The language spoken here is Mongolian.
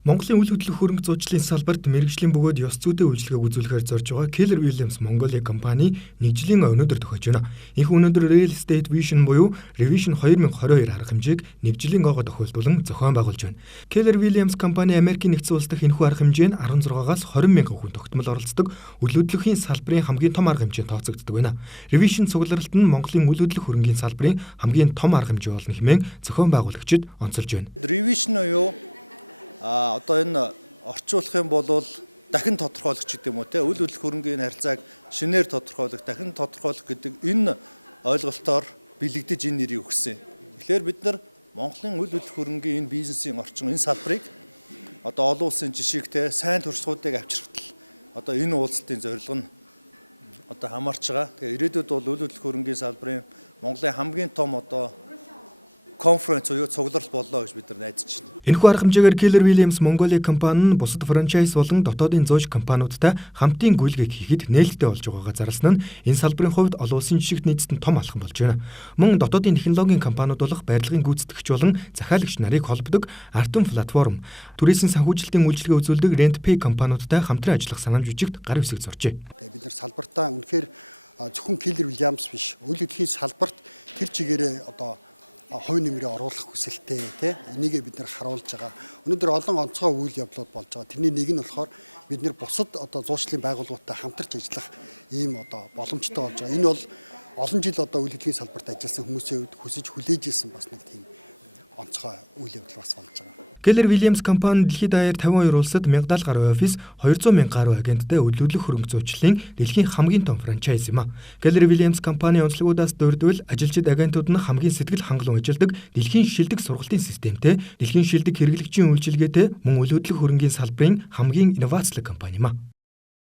Монголын үйл хөдлөх хөрөнгө зуучлалын салбарт мэргэжлийн бөгөөд ёс зүйтэй үйлчилгээг үзүүлэхээр зорж байгаа Keller Williams Mongolia компани нэг жилийн өнөөдөр төхөж байна. Энэхүү өнөөдөр Real Estate Vision буюу Revision 2022 арга хэмжээг нэг жилийн гоо тохиолдуулан зохион байгуулж байна. Keller Williams компани Америкийн нэгдсэн улс дахь энэхүү арга хэмжээнд 16-аас 20 мянган хүн тогтмол оролцдог үйл хөдлөхийн салбарын хамгийн том арга хэмжээнд тооцогддог байна. Revision цугларалт нь Монголын үйл хөдлөх хөрөнгийн салбарын хамгийн том арга хэмжээ болно хэмээн зохион байгуулагчид онцолж байна. Revision юу одоо энэ орчуулах юм бол дахин тодорхойлох гэдэг юм уу те үйл хөдлөх хөрөнгийн харьцааг шинээр тодорхойлох, дахин тодорхойлох гэдэг энэ ойлголтоор бэлэгдэж энэ нэрийг өгсөн. Тэгэхээр бид нар Монголын үйл хөдлөх хөрөнгийн энэ бизнесийн орчин, энэ салбарыг одоо олон улсын жишгтэй сайн туршлагуудыг авчирхтал одоо энэ уулзалтын зорилго нь одоо хамаарч байгаа. Тэгээ ирээдүйд бол үйл хөдлөх хөрөнгийн салбарын Монголын хамгийн том одоо конференц уу цугларал боллоо гэж бид нар найдаж байна. Энэхүү арга хэмжээгээр Keller Williams Mongolia компани нь бусад франчайз болон дотоодын зууч компаниудтай хамтын гүйлгээг хийхэд нээлттэй болж байгаагаа зарласан нь энэ салбарын хувьд олон улсын жишгт нийцэд том алхам болж байна. Мөн дотоодын технологийн компаниуд болох барилгын гүйцэтгэгч болон захиалагч нарыг холбодог Artum платформ, туризм санхүүжилтийн үйлчилгээ үзүүлдэг RentPay компаниудтай хамтран ажиллах санамж бичигт гар үсэг зоржээ. Бид нар салбартаа үнэхээр зөвхөн Keller Williams биш, үйл хөдлөхийн салбарт тэр чигээрээ одоо хувь нэмрээ оруулах хүсэлтэй тий энийгээ бид нар харуулж байгаа. Өнөөдөр олон онцгой үйл явдлууд болж байгаа. Тэрний нэг нь болохоор бид нар бусад одоо зуучлалын байгууллагуудтай хамтарч ажиллах ийм одоо боломжтой болж байгаа. Энэ бол олон жил одоо үйл хөдлөлийн салбарт ажилласан хүмүүсийн хувьд хүсэж хүлээж ирсэн бас нэг тийм онцгой үйл явдал бас болж байгаа. Keller Williams компани дэлхийд даяар 52 улсад 1000 гаруй офис, 200 мянга гаруй агенттай үйл хөдлөх хөрөнгө зуучлалын дэлхийн хамгийн том франчайз юм а. Keller Williams компани онцлогуудаас дурдвал ажилчид агентууд нь хамгийн сэтгэл хангалуун ажилдаг дэлхийн шилдэг сургалтын системтэй, дэлхийн шилдэг хэрэглэгчийн үйлчилгээтэй мөн үйл хөдлөх хөрөнгийн салбарын хамгийн инновацлог компани юм а.